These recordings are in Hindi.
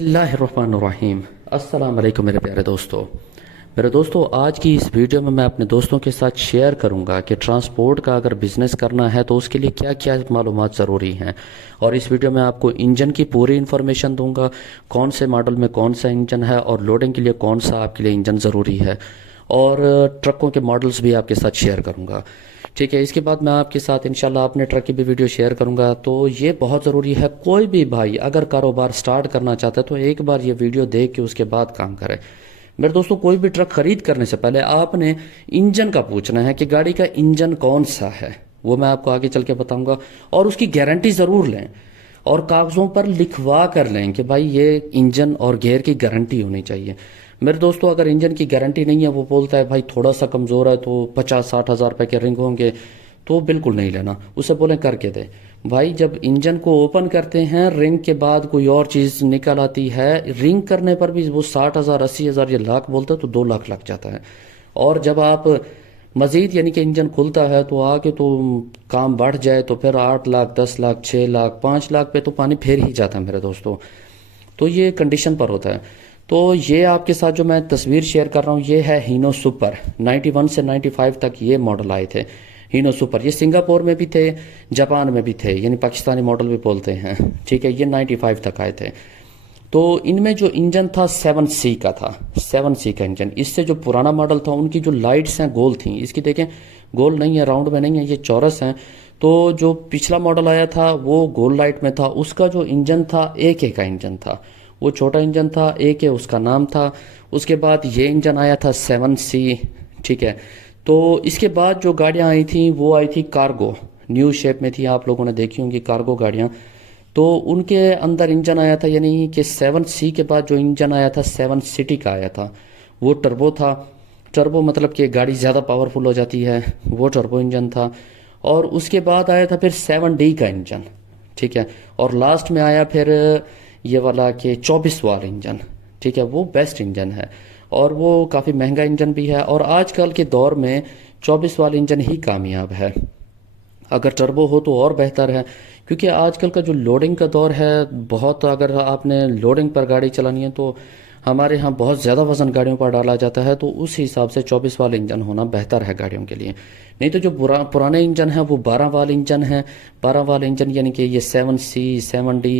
बिस्मिल्लाहिर्रहमानिर्रहीम। अस्सलाम वालेकुम मेरे दोस्तों आज की इस वीडियो में मैं अपने दोस्तों के साथ शेयर करूंगा कि ट्रांसपोर्ट का अगर बिज़नेस करना है तो उसके लिए क्या क्या मालूमात ज़रूरी हैं। और इस वीडियो में आपको इंजन की पूरी इन्फॉर्मेशन दूंगा, कौन से मॉडल में कौन सा इंजन है और लोडिंग के लिए कौन सा आपके लिए इंजन ज़रूरी है, और ट्रकों के मॉडल्स भी आपके साथ शेयर करूंगा। ठीक है, इसके बाद मैं आपके साथ इंशाल्लाह अपने ट्रक की भी वीडियो शेयर करूंगा। तो ये बहुत ज़रूरी है, कोई भी भाई अगर कारोबार स्टार्ट करना चाहता है तो एक बार ये वीडियो देख के उसके बाद काम करे। मेरे दोस्तों, कोई भी ट्रक खरीद करने से पहले आपने इंजन का पूछना है कि गाड़ी का इंजन कौन सा है, वो मैं आपको आगे चल के बताऊंगा। और उसकी गारंटी ज़रूर लें और कागज़ों पर लिखवा कर लें कि भाई ये इंजन और गियर की गारंटी होनी चाहिए। मेरे दोस्तों, अगर इंजन की गारंटी नहीं है, वो बोलता है भाई थोड़ा सा कमज़ोर है तो 50-60 हज़ार रुपये के रिंग होंगे, तो बिल्कुल नहीं लेना। उसे बोलें करके दे। भाई जब इंजन को ओपन करते हैं, रिंग के बाद कोई और चीज़ निकल आती है, रिंग करने पर भी वो 60 हज़ार 80 हज़ार या लाख बोलता है तो 2 लाख लग जाता है। और जब आप मज़ीद यानी कि इंजन खुलता है तो आगे तो काम बढ़ जाए तो फिर 8 लाख 10 लाख 6 लाख 5 लाख पे तो पानी फेर ही जाता है मेरे दोस्तों। तो ये कंडीशन पर होता है। तो ये आपके साथ जो मैं तस्वीर शेयर कर रहा हूँ, ये है हीनो सुपर। 91 से 95 तक ये मॉडल आए थे हीनो सुपर। ये सिंगापुर में भी थे, जापान में भी थे, यानी पाकिस्तानी मॉडल भी बोलते हैं। ठीक है, ये 95 तक आए थे। तो इनमें जो इंजन था 7C का था, 7C का इंजन। इससे जो पुराना मॉडल था उनकी जो लाइट्स हैं गोल थी, इसकी देखें गोल नहीं है, राउंड में नहीं है, ये चौरस हैं। तो जो पिछला मॉडल आया था वो गोल लाइट में था। उसका जो इंजन था AK का इंजन था, वो छोटा इंजन था, AK उसका नाम था। उसके बाद ये इंजन आया था 7C। ठीक है, तो इसके बाद जो गाड़ियां आई थी वो आई थी कार्गो, न्यू शेप में थी, आप लोगों ने देखी होंगी कार्गो गाड़ियां। तो उनके अंदर इंजन आया था, यानी कि 7C के बाद जो इंजन आया था 7 सिटी का आया था, वो टर्बो था। टर्बो मतलब कि गाड़ी ज़्यादा पावरफुल हो जाती है, वो टर्बो इंजन था। और उसके बाद आया था फिर 7D का इंजन। ठीक है, और लास्ट में आया फिर ये वाला कि 24 वाला इंजन। ठीक है, वो बेस्ट इंजन है और वो काफ़ी महंगा इंजन भी है। और आजकल के दौर में 24 वाला इंजन ही कामयाब है। अगर टर्बो हो तो और बेहतर है, क्योंकि आजकल का जो लोडिंग का दौर है बहुत, अगर आपने लोडिंग पर गाड़ी चलानी है तो हमारे यहाँ बहुत ज़्यादा वजन गाड़ियों पर डाला जाता है, तो उस हिसाब से 24 वाला इंजन होना बेहतर है गाड़ियों के लिए। नहीं तो जो पुराने इंजन है वो 12 वाले इंजन है। 12 वाले इंजन यानी कि ये 7C 7D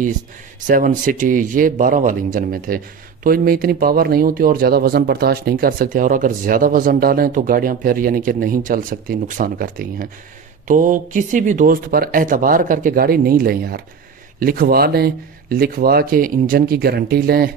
7 सिटी, ये 12 वाले इंजन में थे। तो इनमें इतनी पावर नहीं होती और ज़्यादा वजन बर्दाश्त नहीं कर सकते, और अगर ज़्यादा वजन डालें तो गाड़ियाँ फिर यानी कि नहीं चल सकती, नुकसान करती हैं। तो किसी भी दोस्त पर एतबार करके गाड़ी नहीं लें यार, लिखवा लें, लिखवा के इंजन की गारंटी लें,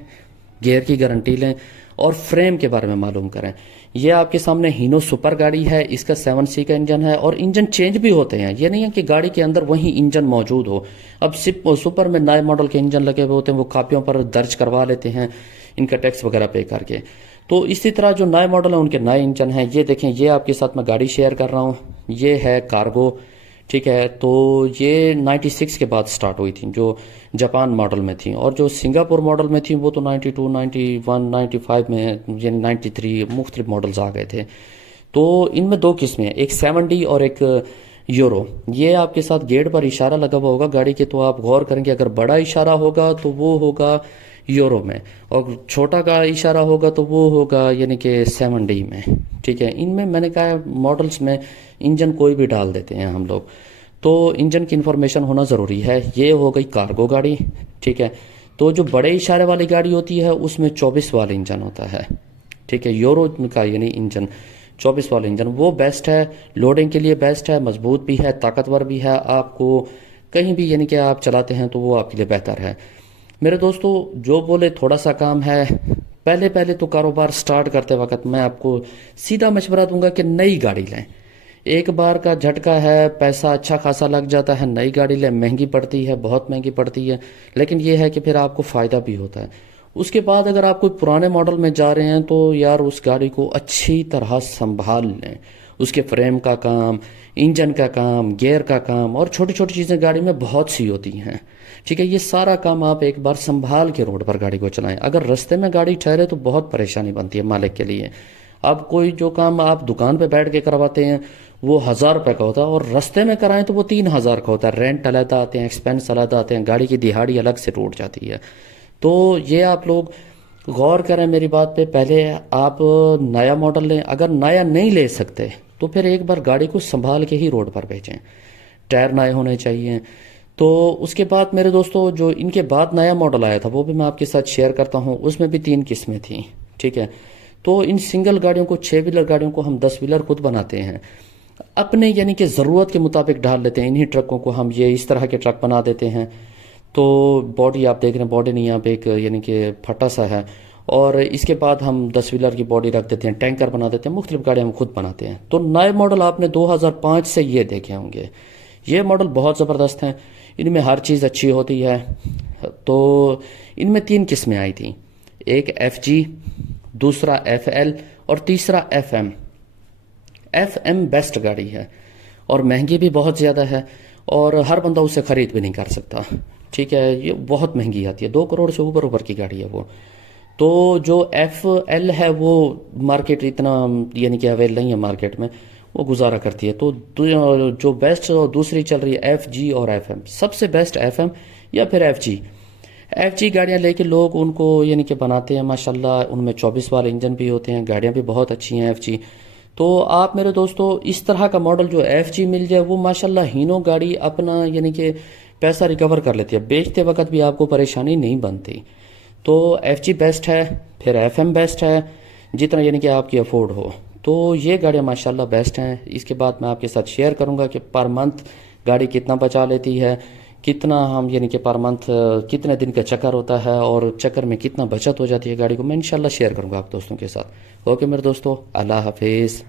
गियर की गारंटी लें और फ्रेम के बारे में मालूम करें। ये आपके सामने हीनो सुपर गाड़ी है, इसका 7C का इंजन है। और इंजन चेंज भी होते हैं, ये नहीं है कि गाड़ी के अंदर वही इंजन मौजूद हो। अब सुपर में नए मॉडल के इंजन लगे हुए होते हैं, वो कापियों पर दर्ज करवा लेते हैं इनका टैक्स वगैरह पे करके। तो इसी तरह जो नए मॉडल है उनके नए इंजन हैं। ये देखें, ये आपके साथ मैं गाड़ी शेयर कर रहा हूँ, ये है कार्गो। ठीक है, तो ये 96 के बाद स्टार्ट हुई थी, जो जापान मॉडल में थी। और जो सिंगापुर मॉडल में थी वो तो 92 91 95 में, यानी 93 मुख्तलिफ मॉडल्स आ गए थे। तो इनमें 2 किस्में हैं, एक 7D और एक यूरो। ये आपके साथ गेट पर इशारा लगा हुआ होगा गाड़ी के, तो आप गौर करेंगे, अगर बड़ा इशारा होगा तो वो होगा यूरो में, और छोटा का इशारा होगा तो वो होगा यानी कि 7D में। ठीक है, इनमें मैंने कहा मॉडल्स में इंजन कोई भी डाल देते हैं हम लोग, तो इंजन की इन्फॉर्मेशन होना ज़रूरी है। ये हो गई कार्गो गाड़ी। ठीक है, तो जो बड़े इशारे वाली गाड़ी होती है उसमें 24 वाला इंजन होता है। ठीक है, यूरो का यानी इंजन 24 वाला इंजन वो बेस्ट है, लोडिंग के लिए बेस्ट है, मजबूत भी है, ताकतवर भी है। आपको कहीं भी यानी कि आप चलाते हैं तो वो आपके लिए बेहतर है। मेरे दोस्तों, जो बोले थोड़ा सा काम है, पहले पहले तो कारोबार स्टार्ट करते वक्त मैं आपको सीधा मशवरा दूंगा कि नई गाड़ी लें। एक बार का झटका है, पैसा अच्छा खासा लग जाता है, नई गाड़ी लें, महंगी पड़ती है, बहुत महंगी पड़ती है, लेकिन यह है कि फिर आपको फ़ायदा भी होता है। उसके बाद अगर आप कोई पुराने मॉडल में जा रहे हैं तो यार उस गाड़ी को अच्छी तरह संभाल लें। उसके फ्रेम का काम, इंजन का काम, गियर का काम और छोटी छोटी चीज़ें गाड़ी में बहुत सी होती हैं। ठीक है, ये सारा काम आप एक बार संभाल के रोड पर गाड़ी को चलाएं। अगर रास्ते में गाड़ी ठहरे तो बहुत परेशानी बनती है मालिक के लिए। अब कोई जो काम आप दुकान पे बैठ के करवाते हैं वो 1000 रुपये का होता है, और रास्ते में कराएं तो वो 3000 का होता है। रेंट अलग आते हैं, एक्सपेंस अलग आते हैं, गाड़ी की दिहाड़ी अलग से टूट जाती है। तो ये आप लोग गौर करें मेरी बात पे। पहले आप नया मॉडल लें, अगर नया नहीं ले सकते तो फिर एक बार गाड़ी को संभाल के ही रोड पर भेजें, टायर नए होने चाहिए। तो उसके बाद मेरे दोस्तों जो इनके बाद नया मॉडल आया था वो भी मैं आपके साथ शेयर करता हूँ। उसमें भी 3 किस्में थी, ठीक है। तो इन सिंगल गाड़ियों को, 6 व्हीलर गाड़ियों को हम 10 व्हीलर खुद बनाते हैं, अपने यानी कि ज़रूरत के मुताबिक ढाल लेते हैं। इन्हीं ट्रकों को हम ये इस तरह के ट्रक बना देते हैं। तो बॉडी आप देख रहे हैं, बॉडी नहीं, यहाँ पे एक यानी कि फटा सा है। और इसके बाद हम 10 व्हीलर की बॉडी रख देते हैं, टैंकर बना देते हैं, मुख्तलिफ गाड़ियाँ हम खुद बनाते हैं। तो नए मॉडल आपने 2005 से ये देखे होंगे। ये मॉडल बहुत ज़बरदस्त हैं, इनमें हर चीज़ अच्छी होती है। तो इनमें 3 किस्में आई थी, एक FG, दूसरा FL और तीसरा FM। FM बेस्ट गाड़ी है और महंगी भी बहुत ज़्यादा है और हर बंदा उसे ख़रीद भी नहीं कर सकता, ठीक है। ये बहुत महंगी आती है, 2 करोड़ से ऊपर की गाड़ी है वो। तो जो FL है वो मार्केट इतना यानी कि अवेल नहीं है मार्केट में, वो गुजारा करती है। तो जो बेस्ट दूसरी चल रही है FG और FM। सबसे बेस्ट FM या फिर FG गाड़ियाँ लेके लोग उनको यानी कि बनाते हैं माशाल्लाह। उनमें 24 वाले इंजन भी होते हैं, गाड़ियाँ भी बहुत अच्छी हैं FG। तो आप मेरे दोस्तों इस तरह का मॉडल जो FG मिल जाए वो माशाल्लाह हीनो गाड़ी अपना यानी कि पैसा रिकवर कर लेती है, बेचते वक्त भी आपको परेशानी नहीं बनती। तो FG बेस्ट है, फिर FM बेस्ट है, जितना यानी कि आपकी अफोर्ड हो। तो ये गाड़ियाँ माशाल्लाह बेस्ट हैं। इसके बाद मैं आपके साथ शेयर करूंगा कि पर मंथ गाड़ी कितना बचा लेती है, कितना हम यानी कि पर मंथ कितने दिन का चक्कर होता है और चक्कर में कितना बचत हो जाती है गाड़ी को। मैं इंशाल्लाह शेयर करूंगा आप दोस्तों के साथ। ओके मेरे दोस्तों, अल्लाह हाफिज़।